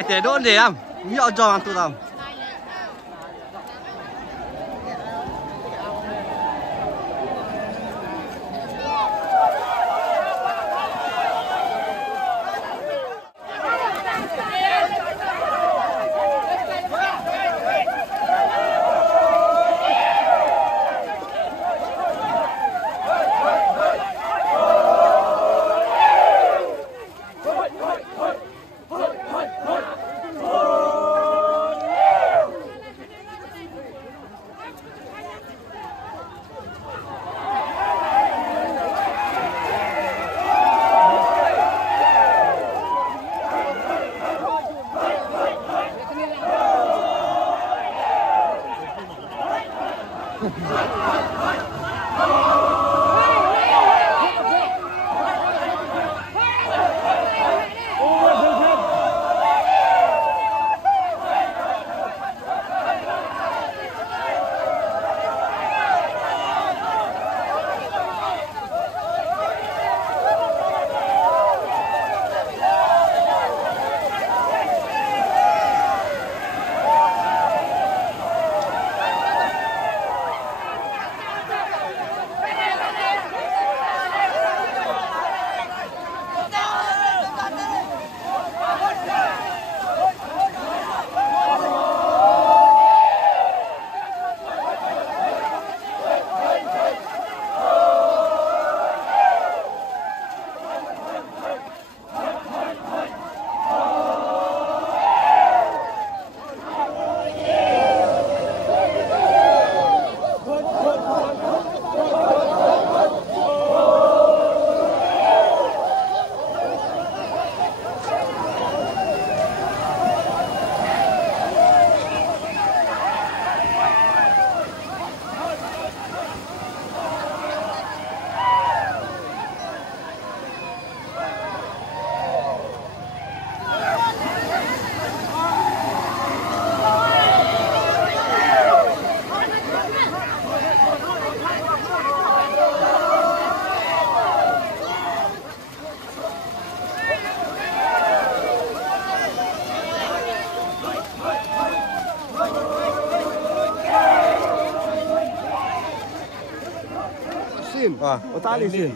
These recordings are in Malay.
cái thế đôn để làm nhọ cho ăn tụi làm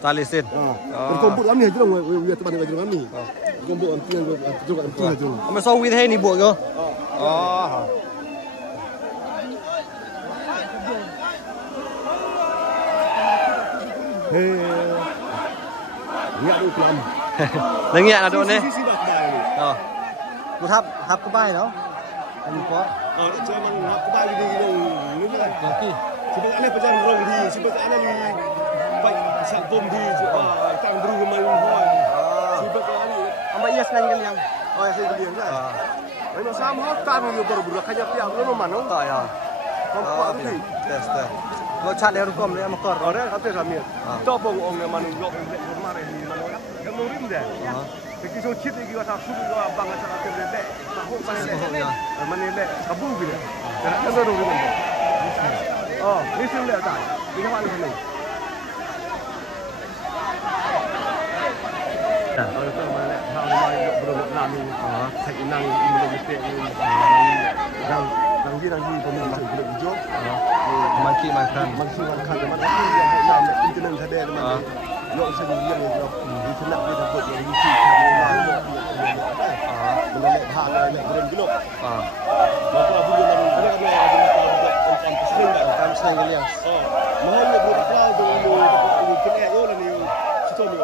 tali sin. Berkumpul kami aja dong, biar tempat baju kami. Berkumpul kami juga aja. Mà sau vì thế thì buộc cơ. Nhẹ đôi lắm. Đấy nhẹ là đồn đấy. Một hấp có bài đó. Anh có. Để cho mình hấp có bài đi đâu nữa này. Chỉ biết anh này phải dành rồng thì chỉ biết anh này vậy sản phẩm thì tặng đưa mình thôi. Chỉ biết anh Amba yes nang kalian. oh saya beli enggak. Ini sama hotan ini baru hanya tiap lu mana enggak ya. Kompak tu. Tes. Lo chat le rukom le makor. Ore kata kami. Topong ong ne manu lo kemarin ni manu ya. Yang nurin dah. Jadi so chip lagi kata suku ko abang kata kata le. Tahu mana le. Kabul bila. Jangan ada nurin. Oh, ni sudah dah. Ini mana ni? Kalau tu mana hal lain belum nami. Saya inang ini mesti nang di pemerintah belum hijau. Maki makan teman yang nam internet ada teman. Yo sendiri yang di senak dia dapat yang di sini. Menolak hal lain belum gelap. Bapa bulan ada kan Tam sang kalian. Mahal ni berapa kali tu kena yo lah ni. Situ ni.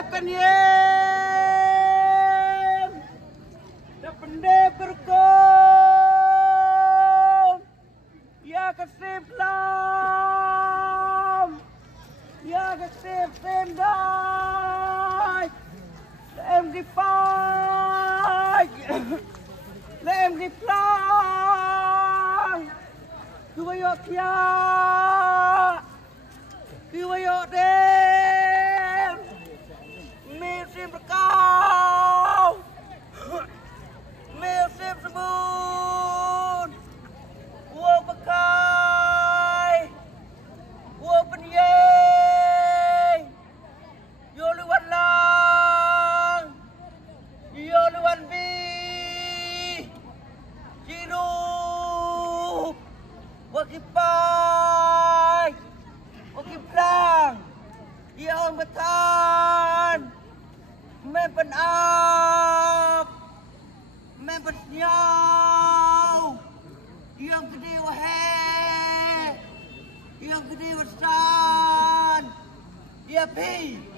Pendep dah pendep berkom, ya kesip lam, ya kesip pendai, lem di fight, lem di plang, kuayok ya, kuayok dem. Musim berkau, musim sebut, uang bekai, uang penyeng, yoluan lang, yoluan bi, jiru, wakipai, wakiplang, ia orang betan. Men penap, men penyaw, yang gede wahai, yang gede wasan, dia pi.